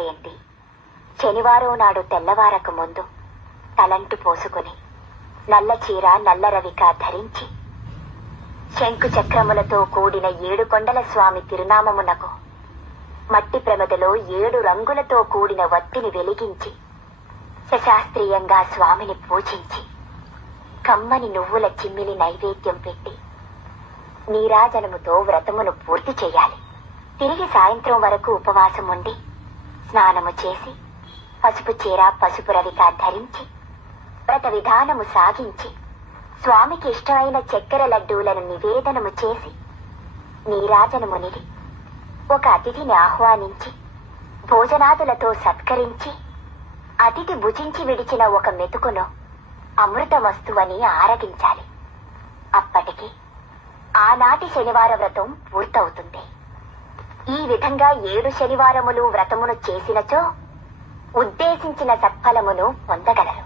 జయంతి శనివారం నాడు తెల్లవారక ముందు తలంటు పోసుకుని నల్ల చీర నల్ల రవిక ధరించి శంకు చక్రములతో కూడిన 7 కొండల స్వామి తిరునామమునకు మట్టి ప్రమిదలో 7 రంగులతో కూడిన వత్తిని వెలిగించి శశాస్త్రీయంగా స్వామిని పూజించి కమ్మని నువ్వుల చిమ్మిలి నైవేద్యం పెట్టి నీరాజనముతో వ్రతమును పూర్తి చేయాలి. తిరిగి సాయంత్రం వరకు ఉపవాసం ఉండి స్నానము చేసి పసుపు చీర పసుపు రవిక ధరించి వ్రత విధానము సాగించి స్వామికి ఇష్టమైన చక్కెర లడ్డూలను నివేదనము చేసి నీరాజనమునిది ఒక అతిథిని ఆహ్వానించి భోజనాదులతో సత్కరించి అతిథి భుజించి విడిచిన ఒక మెతుకును అమృతమస్తువని ఆరగించాలి. అప్పటికి ఆనాటి శనివార వ్రతం పూర్తవుతుంది. ఈ విధంగా 7 శనివారములు వ్రతమును చేసినచో ఉద్దేశించిన సత్ఫలమును పొందగలరు.